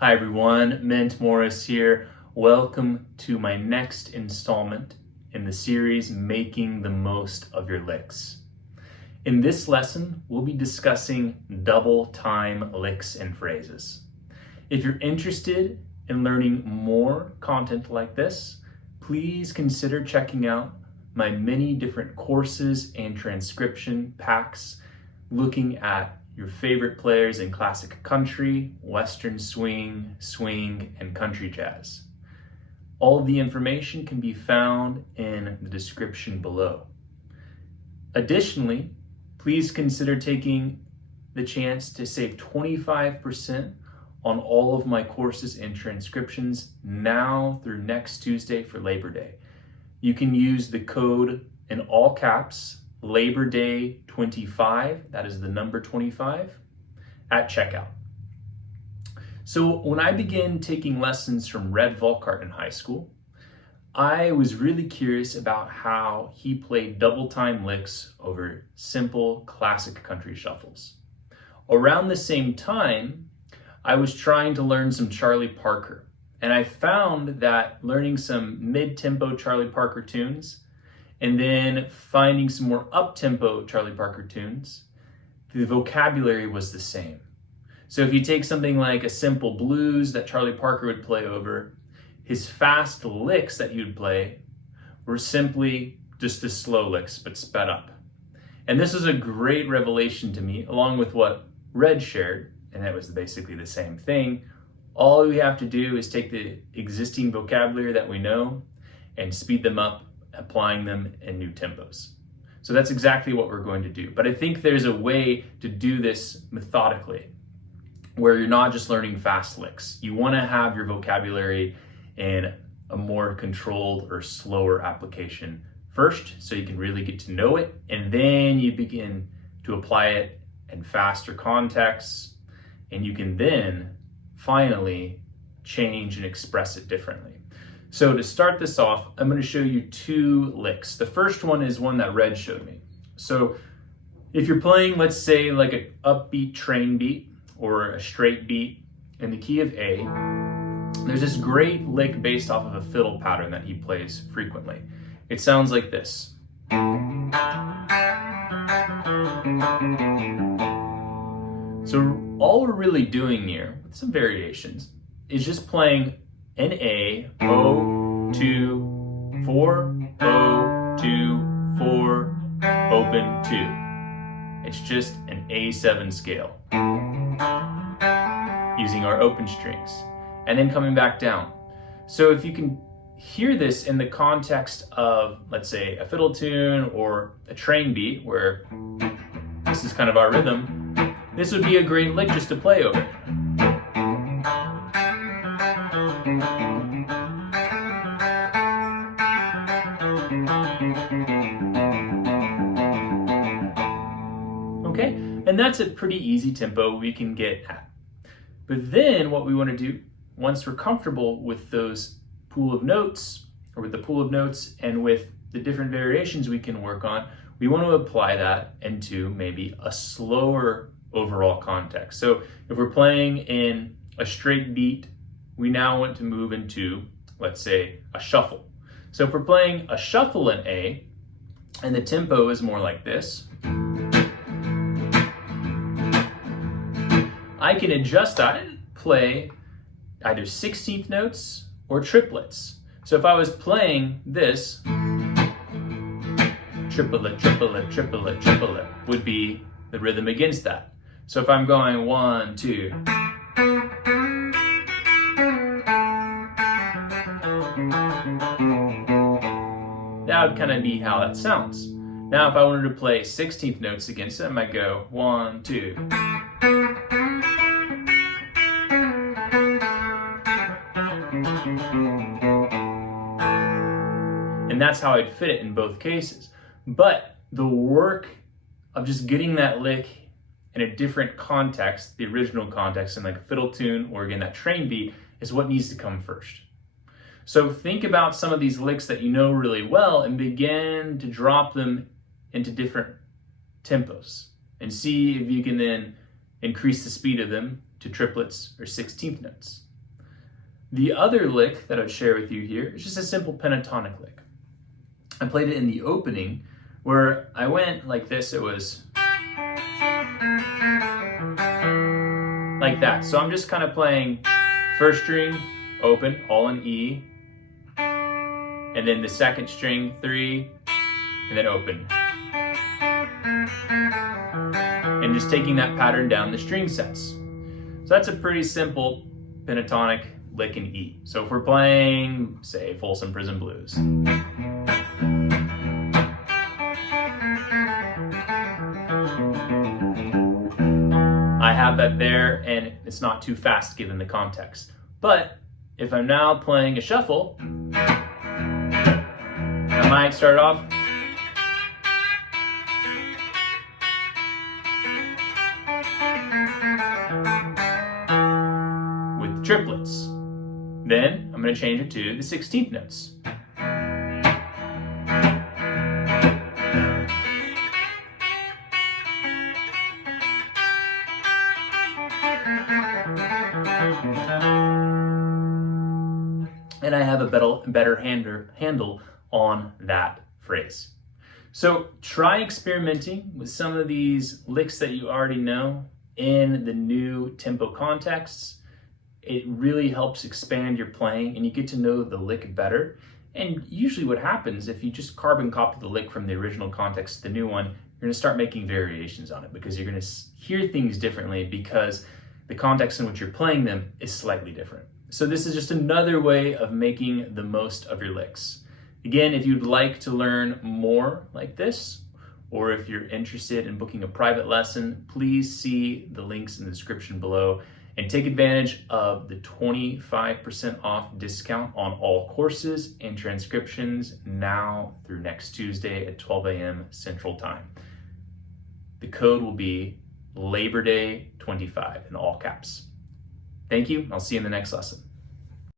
Hi everyone, Ment here. Welcome to my next installment in the series, Making the Most of Your Licks. In this lesson, we'll be discussing double time licks and phrases. If you're interested in learning more content like this, please consider checking out my many different courses and transcription packs looking at your favorite players in classic country, western swing, swing, and country jazz. All of the information can be found in the description below. Additionally, please consider taking the chance to save 25% on all of my courses and transcriptions now through next Tuesday for Labor Day. You can use the code in all caps, Labor Day 25, that is the number 25, at checkout. So when I began taking lessons from Red Volkart in high school, I was really curious about how he played double time licks over simple classic country shuffles. Around the same time, I was trying to learn some Charlie Parker, and I found that learning some mid-tempo Charlie Parker tunes and then finding some more up-tempo Charlie Parker tunes, the vocabulary was the same. So if you take something like a simple blues that Charlie Parker would play over, his fast licks that he would play were simply just the slow licks, but sped up. And this was a great revelation to me, along with what Red shared, and that was basically the same thing. All we have to do is take the existing vocabulary that we know and speed them up, applying them in new tempos. So that's exactly what we're going to do. But I think there's a way to do this methodically, where you're not just learning fast licks. You want to have your vocabulary in a more controlled or slower application first, so you can really get to know it, and then you begin to apply it in faster contexts, and you can then finally change and express it differently. So to start this off, I'm going to show you two licks. The first one is one that Red showed me. So if you're playing, let's say, like an upbeat train beat or a straight beat in the key of A, there's this great lick based off of a fiddle pattern that he plays frequently. It sounds like this. So all we're really doing here, with some variations, is just playing an A, O, 2, 4, O, 2, 4, open 2. It's just an A7 scale using our open strings and then coming back down. So if you can hear this in the context of, let's say, a fiddle tune or a train beat where this is kind of our rhythm, this would be a great lick just to play over. Okay, and that's a pretty easy tempo we can get at. But then what we want to do, once we're comfortable with those pool of notes, or with the pool of notes and with the different variations we can work on, we want to apply that into maybe a slower overall context. So if we're playing in a straight beat, we now want to move into, let's say, a shuffle. So if we're playing a shuffle in A, and the tempo is more like this, I can adjust that and play either 16th notes or triplets. So if I was playing this, triplet, triplet, triplet, triplet would be the rhythm against that. So if I'm going 1, 2, that would kind of be how that sounds. Now if I wanted to play 16th notes against it, I might go 1, 2. And that's how I'd fit it in both cases. But the work of just getting that lick in a different context, the original context in like a fiddle tune or again that train beat, is what needs to come first. So think about some of these licks that you know really well and begin to drop them into different tempos and see if you can then increase the speed of them to triplets or 16th notes. The other lick that I would share with you here is just a simple pentatonic lick. I played it in the opening where I went like this. It was like that. So I'm just kind of playing first string, open, all in E, and then the second string, 3, and then open. And just taking that pattern down the string sets. So that's a pretty simple pentatonic lick in E. So if we're playing, say, Folsom Prison Blues. I have that there, and it's not too fast given the context. But if I'm now playing a shuffle, I might start off with triplets. Then I'm going to change it to the 16th notes. And I have a better handle on that phrase. So try experimenting with some of these licks that you already know in the new tempo contexts. It really helps expand your playing and you get to know the lick better. And usually what happens if you just carbon copy the lick from the original context to the new one, you're going to start making variations on it because you're going to hear things differently because the context in which you're playing them is slightly different. So this is just another way of making the most of your licks. Again, if you'd like to learn more like this, or if you're interested in booking a private lesson, please see the links in the description below and take advantage of the 25% off discount on all courses and transcriptions now through next Tuesday at 12 a.m. Central Time. The code will be Labor Day 25 in all caps. Thank you. I'll see you in the next lesson.